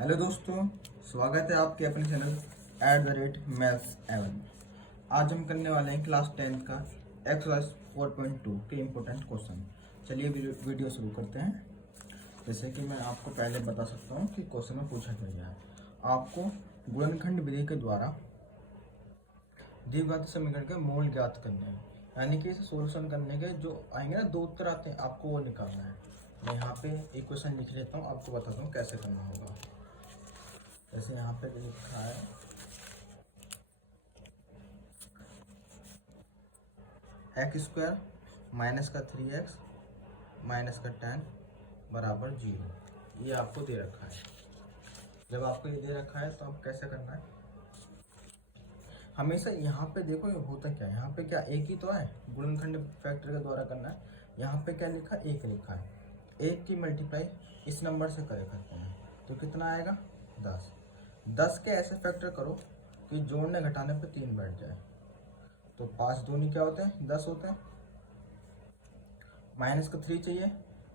Hello दोस्तों, स्वागत है आपके अपने चैनल @मैथ्स एवन। आज हम करने वाले हैं क्लास 10th का एक्सरसाइज 4.2 के इम्पोर्टेंट क्वेश्चन। चलिए वीडियो शुरू करते हैं। जैसे कि मैं आपको पहले बता सकता हूँ कि क्वेश्चन में पूछा गया है, आपको गुणनखंड विधि के द्वारा द्विघात समीकरण के मूल ज्ञात करने हैं। यानी कि इसे सोल्यूशन करने के जो आएंगे ना, दो उत्तर आते हैं, आपको वो निकालना है। मैं यहाँ पे एक क्वेश्चन लिख लेता हूँ, आपको बताता हूँ कैसे करना होगा। जैसे यहाँ पे लिखा है x² माइनस का 3x माइनस का 10 बराबर 0। ये आपको दे रखा है। जब आपको ये दे रखा है तो आप कैसे करना है, हमेशा यहाँ पे देखो ये होता क्या है। यहाँ पे क्या एक ही तो है, गुणनखंड फैक्टर के द्वारा करना है। यहाँ पे क्या लिखा है, एक लिखा है। एक की मल्टीप्लाई इस नंबर से करे करते हैं तो कितना आएगा 10। 10 के ऐसे फैक्टर करो कि जोड़ने घटाने पे 3 बैठ जाए। तो 5 दूनी क्या होते हैं, 10 होते हैं। माइनस का 3 चाहिए,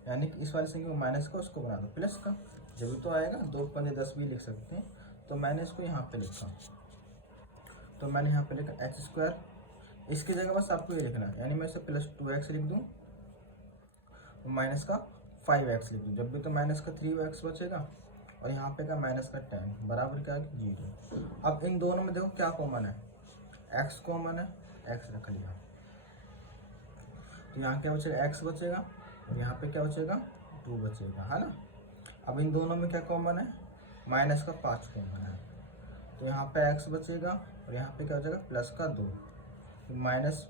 यानी कि इस वाले संख्या को माइनस का उसको बना दो प्लस का, जब तो आएगा। 2 पंजे 10 भी लिख सकते हैं। तो मैंने इसको यहाँ पे लिखा, तो मैंने यहाँ पे लिखा x²। इसकी जगह बस आपको ये लिखना है, यानी मैं इसे प्लस 2x लिख दूँ, माइनस का 5x लिख दूँ। जब भी तो माइनस का 3x बचेगा, और यहाँ पे का माइनस का 10 बराबर क्या है 0। अब इन दोनों में देखो क्या कॉमन है, x कॉमन है, x रख लिया। तो यहाँ क्या बचेगा, x बचेगा, और यहाँ पे क्या बचेगा 2 बचेगा, है ना। अब इन दोनों में क्या कॉमन है, माइनस का 5 कॉमन है। तो यहाँ पे x बचेगा, और यहाँ पे क्या बचेगा प्लस का 2। तो माइनस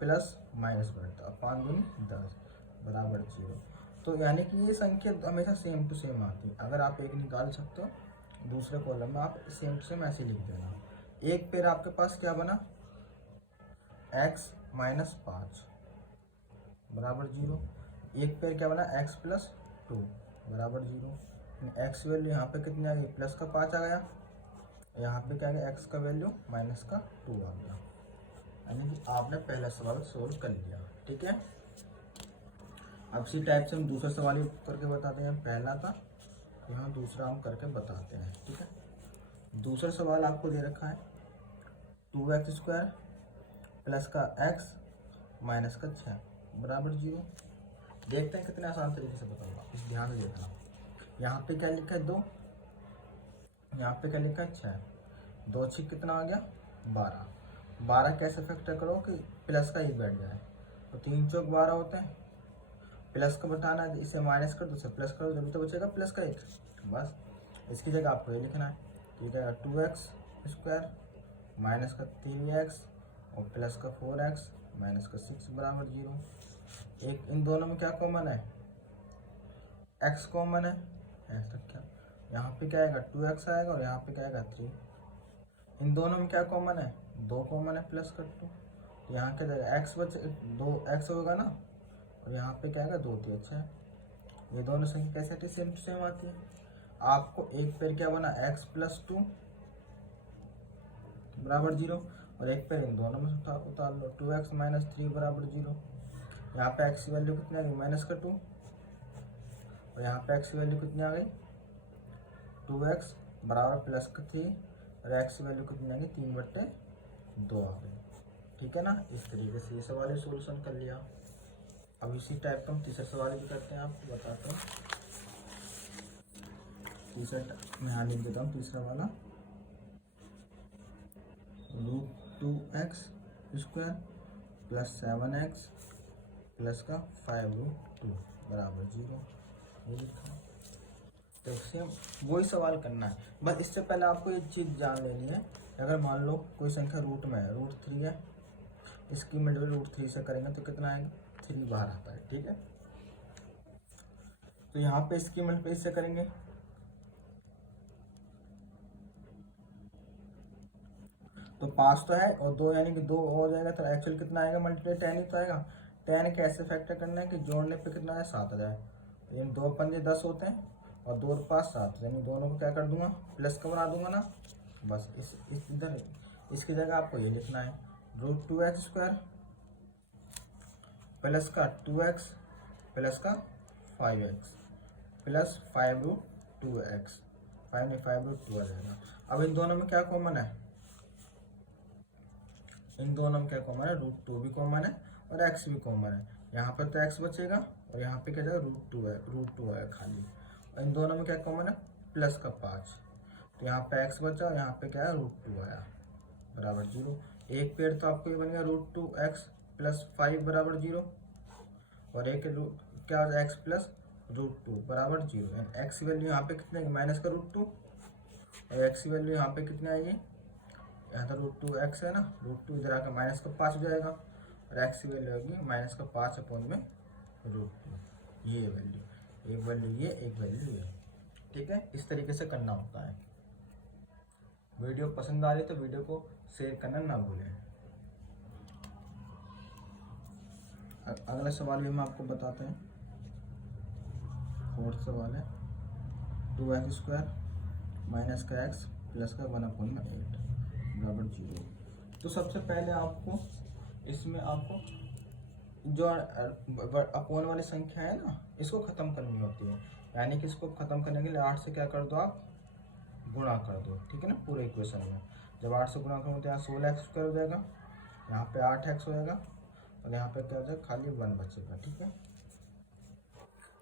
प्लस माइनस बढ़ता, 5 दूनी 10 बराबर 0। तो यानी कि ये संख्या हमेशा सेम टू सेम आती है। अगर आप एक निकाल सकते हो, दूसरे कॉलम में आप सेम टू सेम ऐसे लिख देना। एक पेड़ आपके पास क्या बना, x माइनस 5 बराबर 0। एक पेड़ क्या बना, x प्लस 2 बराबर 0। x वैल्यू यहाँ पे कितनी आ गई, प्लस का 5 आ गया। यहाँ पे क्या आ गया, x का वैल्यू माइनस का 2 आ गया। यानी कि आपने पहला सवाल सोल्व कर लिया, ठीक है। अब इसी टाइप से हम दूसरा सवाल भी करके बताते हैं। पहला था, यहाँ दूसरा हम करके बताते हैं, ठीक है। दूसरा सवाल आपको दे रखा है 2x² प्लस का x माइनस का 6 बराबर 0। देखते हैं कितने आसान तरीके से बताऊंगा, इस ध्यान से देखना। यहाँ पे क्या लिखा है 2, यहाँ पे क्या लिखा है 6। 2 6 कितना आ गया 12। 12 कैसे फैक्टर करो कि प्लस का 1 बैठ जाए। तो 3 चौक 12 होते हैं। प्लस का बटाना है, इसे माइनस कर दो, इसे प्लस कर दो, जब तो बचेगा प्लस का 1। बस इसकी जगह आपको ये लिखना है, ठीक है। 2x² माइनस का 3x और प्लस का 4x माइनस का 6 बराबर 0। एक इन दोनों में क्या कॉमन है, x कॉमन है, ऐसा क्या। यहाँ पे क्या आएगा 2x आएगा, और यहाँ पे क्या आएगा 3। इन दोनों में क्या कॉमन है, 2 कॉमन है, प्लस का 2। तो यहाँ क्या जाएगा x बचे 2x होगा ना, और यहाँ पे क्या आएगा 2 3 6। ये दोनों संख्या कैसे आती है, सेम टू सेम आती है। आपको एक पेड़ क्या बना, x प्लस 2 बराबर 0, और एक पेड़ इन दोनों में उतार लो, 2x माइनस 3 बराबर 0। यहाँ पे x की वैल्यू कितनी आ गई, माइनस का 2, और यहाँ पे x की वैल्यू कितनी आ गई 2x बराबर प्लस का 3, और x की वैल्यू कितनी आ गई 3/2 आ गई, ठीक है ना। इस तरीके से ये सवाल सोल्यूशन कर लिया। अब इसी टाइप का हम तीसरा सवाल भी करते हैं, आपको बताता हूँ। तीसरा मैं यहाँ लिख देता हूँ, तीसरा वाला √2x² प्लस 7x प्लस का 5√2 बराबर 0। ये लिखा। तो सेम वही सवाल करना है, बस इससे पहले आपको एक चीज़ जान लेनी है। अगर मान लो कोई संख्या रूट में है, √3 है, इसकी मल्टीप्लाई √3 से करेंगे तो कितना आएगा 3 बाहर आता है, ठीक है। तो यहाँ पे इसकी मल्टीप्लाई से करेंगे तो 5 तो है, और 2 यानी कि 2 हो जाएगा, तो एक्चुअल कितना आएगा मल्टीप्लाई 10 ही तो आएगा। 10 कैसे फैक्टर करना है कि जोड़ने पे कितना है 7 आ जाए। इन 2 पंजे 10 होते हैं, और 2 और 5 7, यानी दोनों को क्या कर दूंगा, प्लस का बना दूंगा ना। बस इस इधर इसकी जगह आपको ये लिखना है √2x² प्लस का 2x प्लस का 5x प्लस 5√2x 5 नहीं 5 रूट 2 आ जाएगा। अब इन दोनों में क्या कॉमन है, इन दोनों में क्या कॉमन है, रूट 2 भी कॉमन है और एक्स भी कॉमन है। यहाँ पर तो एक्स बचेगा और यहाँ पे क्या जाएगा, रूट टू है खाली। और इन दोनों में क्या कॉमन है, प्लस का 5, तो यहाँ पे एक्स बचा और यहाँ पे क्या है, रूट 2 आया बराबर 0। एक पेड़ तो आपको ये बन गया रूट 2 एक्स प्लस 5 बराबर 0, और एक क्या हो जाए, एक्स प्लस रूट 2 बराबर 0। एक्स की वैल्यू यहाँ पे कितने आएगी, माइनस का रूट 2, और एक्स की वैल्यू यहाँ पे कितने आएगी, यहाँ तो रूट 2 एक्स है ना, रूट 2 इधर आकर माइनस का 5 हो जाएगा, और एक्स की वैल्यू होगी माइनस का 5 अपॉन में रूट 2। ये वैल्यू, एक वैल्यू ये, एक वैल्यू ये। ठीक है, इस तरीके से करना होता है। वीडियो पसंद आ रही तो वीडियो को शेयर करना ना भूलें। अगला सवाल भी हम आपको बताते हैं। फोर्थ सवाल है 2x² माइनस का x प्लस का 1/8 बराबर 0। तो सबसे पहले आपको इसमें आपको जो अपोन वाली संख्या है ना, इसको ख़त्म करनी होती है। यानी कि इसको ख़त्म करने के लिए 8 से क्या कर दो, आप गुणा कर दो। ठीक है ना, पूरे इक्वेशन में जब 8 से गुणा करोगे तो यहाँ 16x² हो जाएगा, यहाँ पे 8x हो जाएगा, और यहाँ पे क्या हो जाएगा, खाली 1 बचेगा। ठीक है,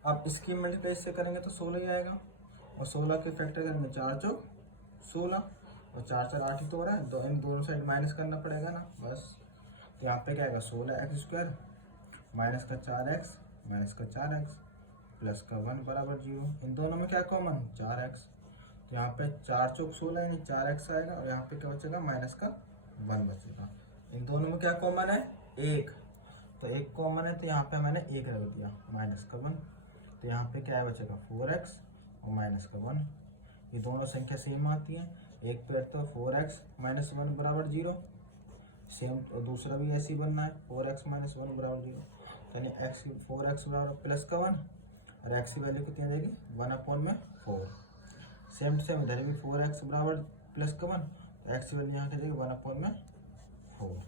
अब इसकी मल्टीप्लाई से करेंगे तो 16 ही आएगा, और 16 के फैक्टर करेंगे 4 चौक 16, और 4 4 8 ही तो हो रहा है, इन दोनों साइड माइनस करना पड़ेगा ना बस। तो यहाँ पे क्या आएगा, 16x² माइनस का 4x माइनस का 4x प्लस का 1 बराबर 0। इन दोनों में क्या कॉमन, 4x, तो यहाँ पे 4 चौक 16 यानी 4x आएगा, और यहाँ पे क्या बचेगा, माइनस का 1 बचेगा। इन दोनों में क्या कॉमन है, 1, तो 1 कॉमन है, तो यहाँ पे मैंने 1 रख दिया, माइनस का 1, तो यहाँ पे क्या बचेगा, 4x और माइनस का 1। ये दोनों संख्या सेम आती हैं, एक पेड़ तो 4x माइनस 1 बराबर 0 सेम, और दूसरा भी ऐसे ही बनना है, 4x माइनस 1 बराबर 0, यानी x 4x बराबर प्लस का 1, और x की वैल्यू कितनी आ जाएगी, 1/4। सेम टू सेम इधर भी 4x बराबर प्लस का 1, x की वैल्यू यहाँ की जाएगी 1/4।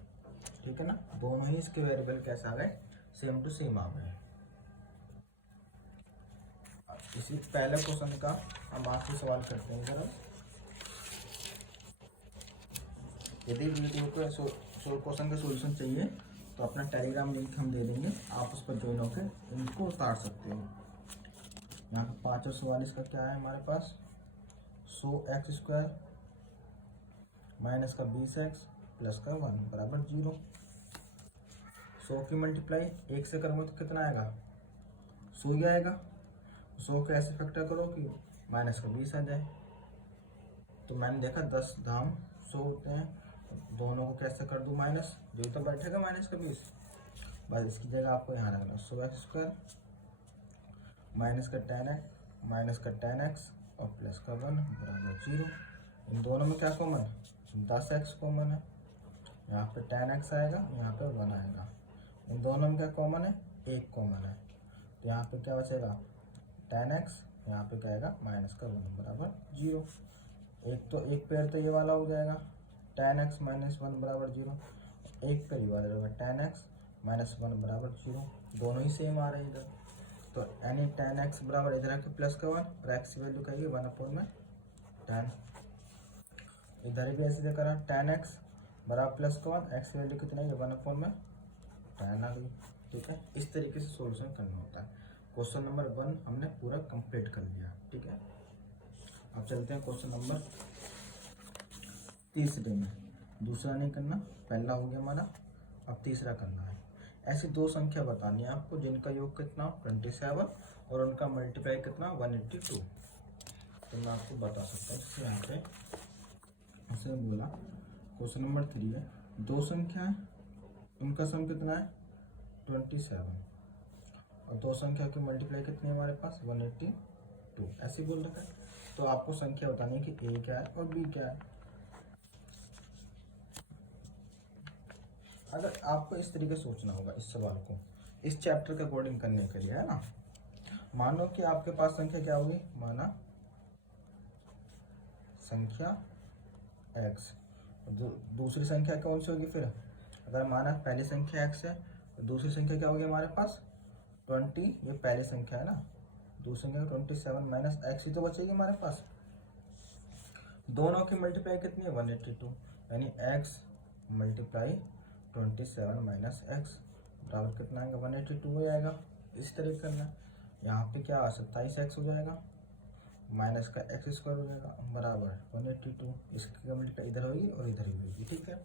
ठीक है ना, दोनों ही इसके वेरिएबल कैसे आ गए, सेम टू सेम आ गए। इसी पहले क्वेश्चन का हम आखिरी सवाल करते हैं जरा। यदि वीडियो को क्वेश्चन का सॉल्यूशन चाहिए तो अपना टेलीग्राम लिंक हम दे देंगे, आप उस पर ज्वाइन होकर इनको उतार सकते हो। यहाँ पर 5 और 44 का क्या है हमारे पास, 100x² माइनस का 20x प्लस का 1 बराबर 0। 100 की मल्टीप्लाई 1 से करोगे तो कितना आएगा, 100 ही आएगा। 100 के ऐसे फैक्टर करो कि माइनस का 20 आ जाए। तो मैंने देखा 10 धाम 100 होते हैं, दोनों को कैसे कर दूँ माइनस, जो तो बैठेगा माइनस का 20, बस इसकी जगह आपको यहाँ रखना 100x² माइनस का 10x माइनस का 10x और प्लस का 1 बराबर 0। इन दोनों में क्या कॉमन, 10x कॉमन है, यहाँ पे 10x आएगा, यहाँ पे 1 आएगा। इन दोनों में क्या कॉमन है, 1 कॉमन है, तो यहाँ पे क्या बचेगा, 10x, यहाँ पे क्या आएगा, माइनस का 1 बराबर 0। एक पेड़ तो ये वाला हो जाएगा, 10x माइनस 1 बराबर 0, एक पेड़ ये वाला होगा 10x माइनस 1 बराबर 0, दोनों ही सेम आ रहे हैं इधर। तो यानी 10x बराबर इधर आके प्लस का 1, और x की वैल्यू कहेगी 1/10। इधर भी ऐसे करा, 10x बराबर प्लस का 1, x की वैल्यू कितना है, 1/10 आ गई। ठीक है, इस तरीके से सॉल्यूशन करना होता है। क्वेश्चन नंबर 1 हमने पूरा कंप्लीट कर लिया। ठीक है, अब चलते हैं क्वेश्चन नंबर 3 में। दूसरा नहीं करना, पहला हो गया हमारा, अब तीसरा करना है। ऐसी 2 संख्या बतानी है आपको जिनका योग कितना 27 और उनका मल्टीप्लाई कितना 182। तो मैं आपको बता सकता हूँ, जैसे यहाँ पे ऐसे बोला, क्वेश्चन नंबर 3 है, 2 संख्या है, उनका सम कितना है 27, और 2 संख्या की मल्टीप्लाई कितनी है हमारे पास 182, ऐसे बोल रखा है। तो आपको संख्या बतानी है कि ए क्या है और बी क्या है। अगर आपको इस तरीके से सोचना होगा इस सवाल को, इस चैप्टर के अकॉर्डिंग करने के लिए, है ना। मानो कि आपके पास संख्या क्या होगी, माना संख्या x, दूसरी संख्या कौन सी होगी फिर, अगर माना पहली संख्या x है तो दूसरी संख्या क्या होगी हमारे पास 20, ये पहली संख्या है ना, दूसरी संख्या 27 माइनस x ही तो बचेगी हमारे पास, दोनों की मल्टीप्लाई कितनी है 182, यानी x मल्टीप्लाई 27 माइनस एक्स बराबर कितना आएगा 182 हो जाएगा। इस तरह करना, यहाँ पे क्या 27x हो जाएगा माइनस का एक्स स्क्वायर हो जाएगा बराबर 182, इसकी मल्टीप्लाई इधर होगी और इधर ही होगी। ठीक है,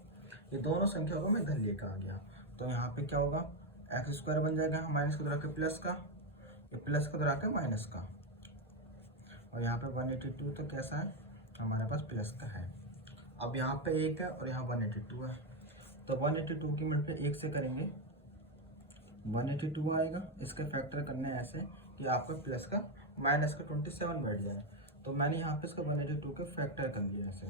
ये दोनों संख्या को मैं इधर लेकर आ गया, तो यहाँ पे क्या होगा एक्स स्क्वायर बन जाएगा माइनस को धरा के प्लस का, ये प्लस को धरा के माइनस का, और यहाँ पे 182 तो कैसा है हमारे पास प्लस का है। अब यहाँ पे 1 है और यहाँ 182 है, तो 182 की मल्टीप्लाई 1 से करेंगे 182 आएगा। इसके फैक्टर करने ऐसे कि आपका प्लस का माइनस का 27 बैठ जाए, तो मैंने यहाँ पे इसका 182 के फैक्टर कर दिया ऐसे,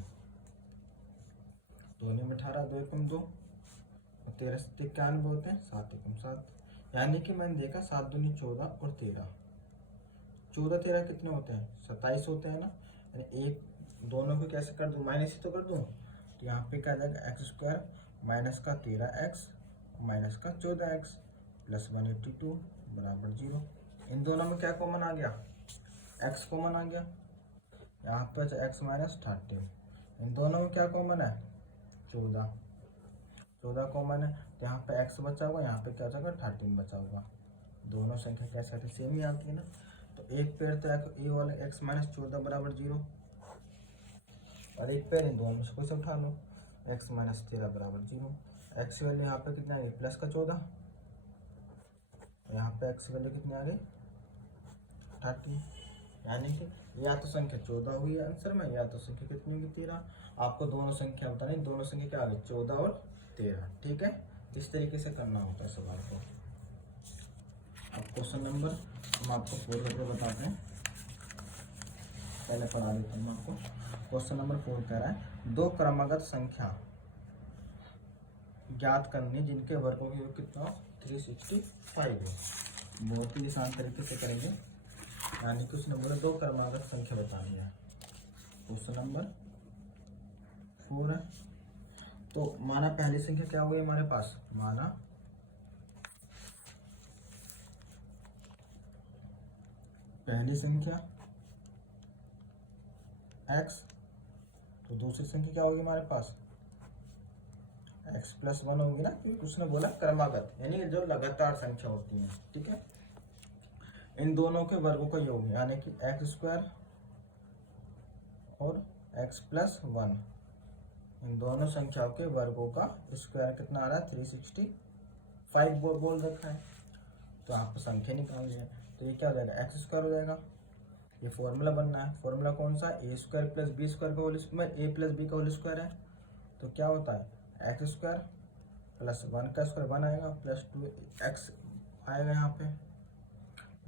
2 में 18, 2 एकम 2 और 13 से 91 होते हैं, 7 एकम 7, यानी कि मैंने देखा 7 दूनी 14 और 13, 14 13 कितने होते हैं 27 होते हैं ना, यानी एक दोनों को कैसे कर दूं माइनस ही तो कर दूं, तो यहाँ पे क्या आ जाएगा एक्स स्क्वायर माइनस का 13x माइनस का 14x प्लस 182 बराबर 0। इन दोनों में क्या कॉमन आ गया x कॉमन आ गया, यहाँ पे x माइनस 13, इन दोनों में क्या कॉमन है 14 कॉमन है, तो यहाँ पे x बचा हुआ, यहाँ पे क्या बचा 13 बचा हुआ। दोनों संख्या कैसे आती है सेम ही आती है ना, तो एक पेड़ तो ये वाला x माइनस 14 बराबर 0, और एक पेड़ इन दोनों से कुछ उठा लो x माइनस 13 बराबर 0। x वैल्यू यहाँ पे कितना आ गई प्लस का 14, यहाँ पे x वैल्यू कितनी आ गई 30, यानी कि या तो संख्या 14 हुई है आंसर में, या तो संख्या कितनी होगी 13। आपको दोनों संख्या बतानी, दोनों संख्या क्या आ गई 14 और 13। ठीक है, इस तरीके से करना होता है सवाल को। अब क्वेश्चन नंबर हम आपको 4 करके बताते हैं, पहले पढ़ा देता हूँ आपको। क्वेश्चन नंबर 4 कह रहा है 2 क्रमागत संख्या ज्ञात करनी जिनके वर्गों की कितना 365 है। बहुत ही आसान तरीके से करेंगे, यानी कि उसने बोला 2 क्रमागत संख्या बतानी है। क्वेश्चन नंबर 4 है, तो माना पहली संख्या क्या हो गई हमारे पास, माना पहली संख्या x, तो दूसरी संख्या क्या होगी हमारे पास x प्लस 1 होगी ना, क्योंकि उसने बोला क्रमागत यानी जो लगातार संख्या होती है। ठीक है, इन दोनों के वर्गों का योग यानी कि एक्स स्क्वायर और x प्लस 1, इन दोनों संख्याओं के वर्गों का स्क्वायर कितना आ रहा है 365 बोल रखा है, तो आपको संख्या निकालनी है, तो ये क्या हो जाएगा एक्स स्क्वायर हो जाएगा। ये फॉर्मूला बनना है, फॉर्मूला कौन सा ए स्क्वायर प्लस बी स्क्वायर का होल स्क्वायर, ए प्लस बी का होल स्क्वायर है, तो क्या होता है एक्स स्क्वायर प्लस 1 का स्क्वायर 1 आएगा प्लस 2x आएगा यहाँ पे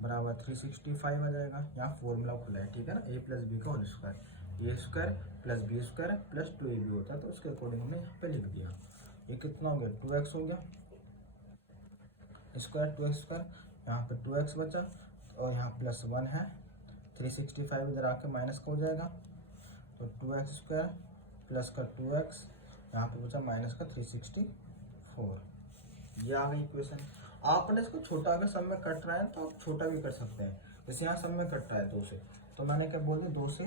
बराबर 365 आ जाएगा। यहाँ फॉर्मूला खुला है, ठीक है ना, ए प्लस बी का whole square, A square plus B square plus 2ab होता है, तो उसके अकॉर्डिंग हमने यहाँ पे लिख दिया। ये कितना हो गया 2x हो गया स्क्वायर 2x स्क्वायर, यहाँ पे 2x बचा और यहाँ प्लस 1 है, 365 इधर आके माइनस का हो जाएगा, तो 2x स्क्वायर प्लस का 2x यहाँ पे बचा माइनस का 364। ये आ गई इक्वेशन। आपने इसको छोटा अगर सब में कट रहा है तो आप छोटा भी कर सकते हैं, जैसे यहाँ सब में कट रहा है 2 से, तो मैंने क्या बोल दिया 2 से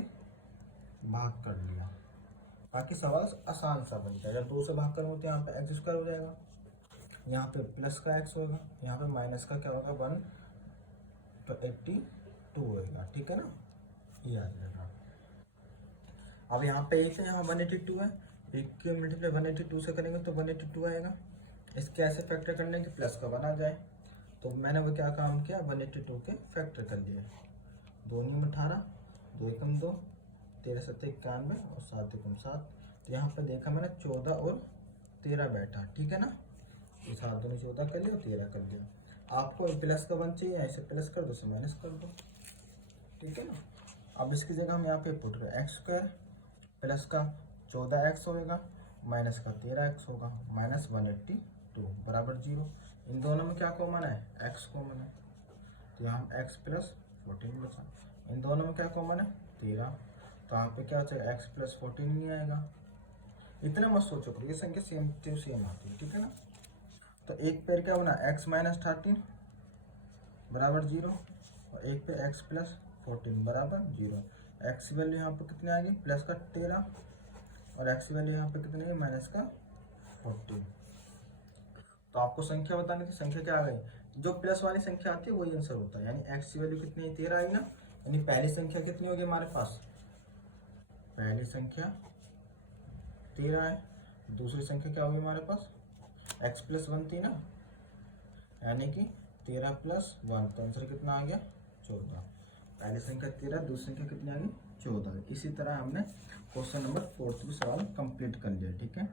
भाग कर लिया, ताकि सवाल आसान सा बन जाए। जब 2 से भाग करूँगा तो यहाँ पे एक्स स्क्वायर हो जाएगा, यहाँ पे प्लस का x होगा, यहाँ पे माइनस का क्या होगा 1, तो 82 होगा। ठीक है ना, ये आ जाएगा। अब यहाँ पे 1 है, यहाँ 182 है, 1 के मल्टीप्लाई 182 से करेंगे तो 182 आएगा। इसके ऐसे फैक्टर करने के प्लस का 1 आ जाए, तो मैंने वो क्या काम किया 182 के फैक्टर कर लिए, 2 में 18, 2 एकम 2, 13 7 91 और 7 एकम 7, तो यहाँ पे देखा मैंने 14 और 13 बैठा। ठीक है ना, ये 7 दूनी 14 कर लिया और 13 कर दिया। आपको प्लस का 1 चाहिए, ऐसे प्लस कर दो, इसे माइनस कर दो। ठीक है ना, अब इसकी जगह हम यहाँ पे पुट करें एक्स स्क्वायर प्लस का 14x होगा माइनस का 13x होगा माइनस 182 बराबर 0। इन दोनों में क्या कॉमन है x कॉमन है, तो यहाँ x प्लस 14 बचा। इन दोनों में क्या कॉमन है 13, तो यहाँ पे क्या बचेगा x प्लस 14 नहीं आएगा। इतना मत सोचो, पर ये संख्या सेम टू सेम आती है। ठीक है ना, तो एक पेड़ क्या बना x माइनस 13 बराबर 0 और एक पे x प्लस 14 बराबर 0, एक्स वैल्यू यहाँ पे कितनी आ गई, प्लस का 13, और एक्स वैल्यू यहाँ पे कितनी है, माइनस का 40। तो आपको संख्या बतानी थी, संख्या क्या आ गई, जो प्लस वाली संख्या आती है वही आंसर होता है। यानी एक्स की वैल्यू कितनी है, 13 आई ना। यानी पहली संख्या कितनी होगी हमारे पास, पहली संख्या 13 है। दूसरी संख्या क्या होगी हमारे पास, एक्स प्लस 1 थी ना, यानी कि 13 प्लस 1, तो आंसर कितना आ गया, 14। पहली संख्या 13, दूसरी संख्या कितनी आ गई, 14। इसी तरह हमने क्वेश्चन नंबर 4 भी सवाल कंप्लीट कर लिया। ठीक है,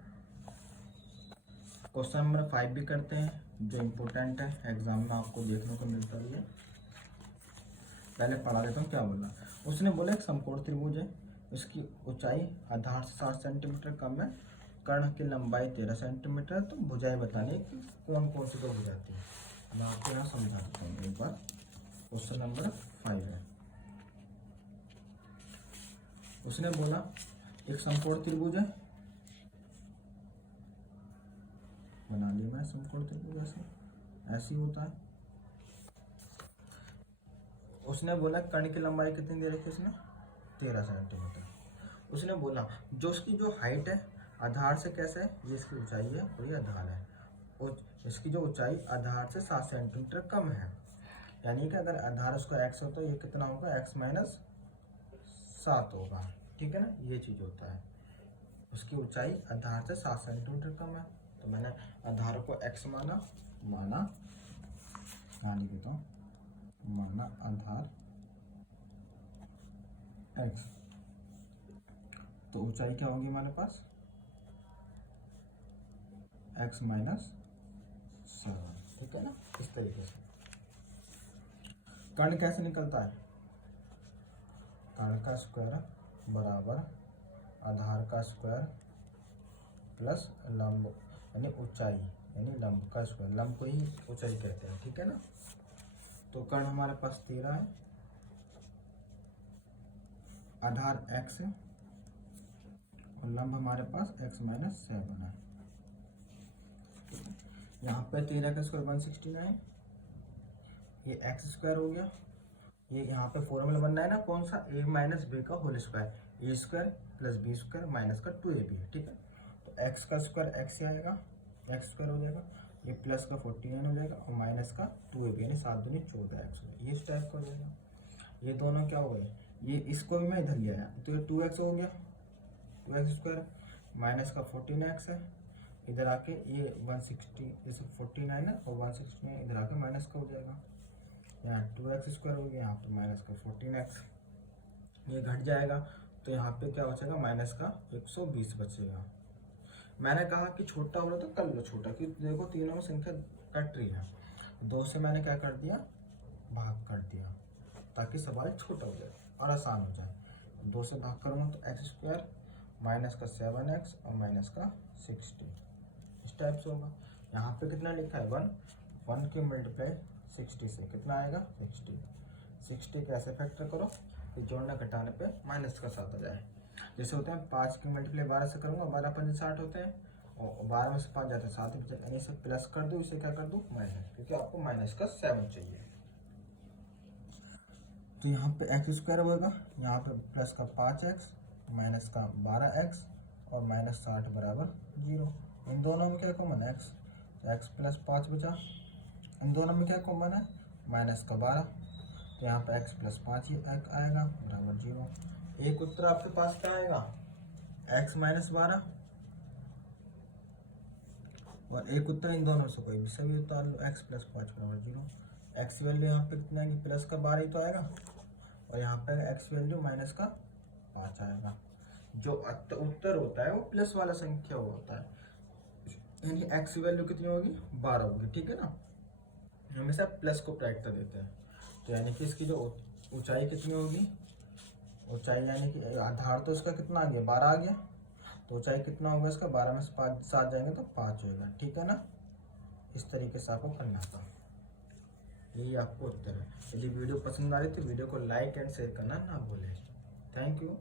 क्वेश्चन नंबर 5 भी करते हैं, जो इम्पोर्टेंट है, एग्जाम में आपको देखने को मिलता भी है। पहले पढ़ा देता हूँ क्या बोला। उसने बोला एक समकोण त्रिभुज है, उसकी ऊंचाई आधार से 7 सेंटीमीटर कम है, कर्ण की लंबाई 13 सेंटीमीटर। तो भुजाएं बतानी है कि कौन कौन सी दो भुजा आती है। मैं आपको यहाँ समझा देता हूँ एक बार। क्वेश्चन नंबर 5 है, उसने बोला एक समकोण त्रिभुज है, बना लिया मैं समकोण त्रिभुज, ऐसे ही होता है। उसने बोला कर्ण की लंबाई कितनी दे रखी है इसने, 13 सेंटीमीटर। उसने बोला जो उसकी जो हाइट है आधार से कैसे है, ये इसकी ऊंचाई है और ये आधार है, और इसकी जो ऊंचाई आधार से 7 सेंटीमीटर कम है। यानी कि अगर आधार उसका x होता है, ये कितना होगा, x माइनस 7 होगा। ठीक है ना, ये चीज़ होता है। उसकी ऊंचाई आधार से 7 सेंटीमीटर कम है, तो मैंने आधार को x माना, यहाँ लिख देता हूँ, माना आधार x, तो ऊंचाई क्या होगी हमारे पास, x माइनस 7। ठीक है ना, इस तरीके से। कर्ण कैसे निकलता है, कर्ण का स्क्वायर बराबर आधार का स्क्वायर प्लस लंब, यानी ऊंचाई, यानी लंब का स्क्वायर, लंब को ही ऊंचाई कहते हैं। ठीक है ना, तो कर्ण हमारे पास 13 है, आधार x है, और लंब हमारे पास x माइनस 7 है। यहाँ पे 13 का स्क्वायर 169, ये एक्स स्क्वायर हो गया। ये यहाँ पे फॉर्मूला बनना है ना, कौन सा, a माइनस बी का whole square, A square plus B square minus का 2ab है। ठीक है, तो x का स्क्वायर x से आएगा, एक्स स्क्वायर हो जाएगा, ये प्लस का 49 हो जाएगा, और माइनस का 2ab, यानी 7 दूनी 14x, ये इस टाइप का हो जाएगा। ये दोनों क्या हो गए, ये इसको भी मैं इधर लिया है, तो ये 2x हो गया, 2x स्क्वायर माइनस का 14x है, इधर आके ये 160, जैसे 49 है और 169 इधर आके माइनस का हो जाएगा, यहाँ 2x स्क्वायर हो गया, यहाँ पे माइनस का 14x, ये घट जाएगा, तो यहाँ पे क्या बचेगा, माइनस का 120 बचेगा। मैंने कहा कि छोटा हो रहा तो कर लो छोटा, क्योंकि देखो तीनों में संख्या कट रही है, 2 से मैंने क्या कर दिया, भाग कर दिया, ताकि सवाल छोटा हो जाए और आसान हो जाए। 2 से भाग करूँगा तो एक्स स्क्वायर माइनस का 7x और माइनस का 60, इस टाइप से होगा। यहाँ पे कितना लिखा है, 1 के मल्टीप्लाई 60 से कितना आएगा, 60 कैसे फैक्टर करो कि जोड़ने घटाने पे माइनस का 7 आ जाए। जैसे होते हैं 5 के मल्टीप्लाई 12 से करूँगा, 12 5 60 होते हैं, और 12 में से 5 जाते हैं 7 बचे, यानी इसे प्लस कर दूँ, इसे क्या कर दूँ, माइनस, क्योंकि आपको माइनस का 7 चाहिए। तो यहाँ पे एक्स स्क्वायर होगा, यहाँ पे प्लस का 5x माइनस का 12x और माइनस 60 बराबर 0। इन दोनों में क्या कॉमन है, x, तो x प्लस 5 बचा। इन दोनों में क्या कॉमन है, माइनस का 12, तो यहाँ पे x प्लस 5 ही आएगा बराबर 0। एक उत्तर आपके पास क्या आएगा, x माइनस 12, और एक उत्तर इन दोनों से कोई भी सभी उत्तर लो, x प्लस 5 बराबर 0। x वैल्यू यहाँ पे कितना आएगी, प्लस का 12 ही तो आएगा, और यहाँ पे x वैल्यू माइनस का 5 आएगा। जो उत्तर होता है वो प्लस वाला संख्या होता है, यानी x वैल्यू कितनी होगी, 12 होगी। ठीक है ना, हमेशा प्लस को प्रायोरिटी देते हैं। तो यानी कि इसकी जो ऊंचाई कितनी होगी, ऊंचाई यानी कि आधार तो इसका कितना आ गया, 12 आ गया, तो ऊंचाई कितना होगा इसका, 12 में से 5 7 जाएंगे तो 5 होगा। ठीक है ना, इस तरीके से आपको करना था, यही आपको उत्तर है। यदि वीडियो पसंद आ रही तो वीडियो को लाइक एंड शेयर करना ना भूलें। Thank you.